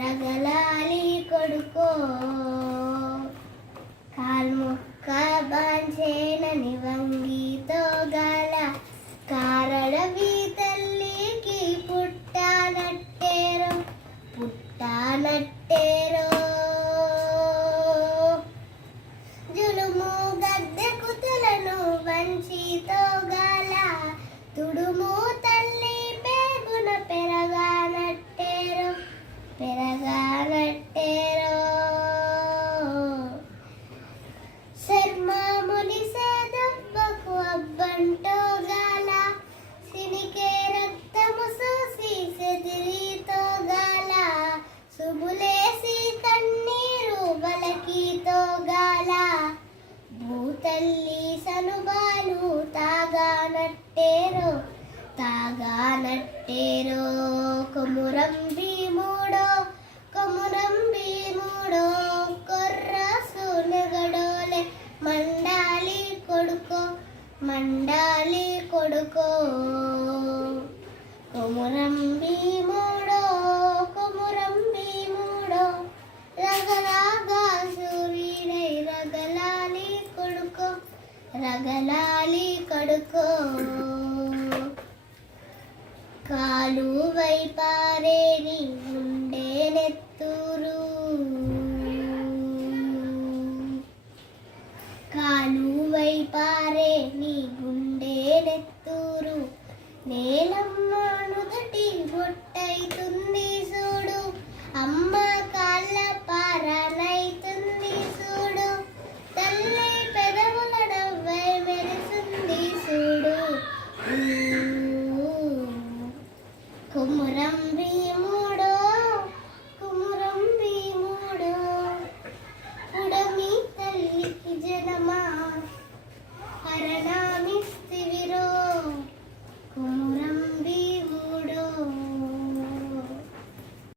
రగలాలి కొడుకో కాల్ముక్క బాంచేనని వంగితో గల కారడవి తల్లికి పుట్టానట్టేరో జులుము గద్దెకు తలను వంచితో గల తుడుము తల్లి పేగున పెరగానట్టేరో శర్మాముని సేదవ్వకు అబ్బంటో గల సినికే రక్తము చూసి సెదిరితో గల సుబులేసి కన్నీరు బలకితో గల భూతల్లి సనుబాలు తాగానట్టేరో కొమురం భీముడో కొర్రసు నెగడోలే మండాలి కొడుకో కొమురం భీముడో రగలాగా సూర్యుడై రగలాలి కొడుకో కాలువై పారేని ఉండే నెత్తూరు కాలువై పారే నీ గుండె నెత్తూరు నేలమ్మ నుదుటి బొట్టైతుంది చూడు అమ్మ కాళ్ళ పారనైతుంది చూడు తల్లి పెదవుల నవ్వై మెరుస్తుంది చూడు కొమురం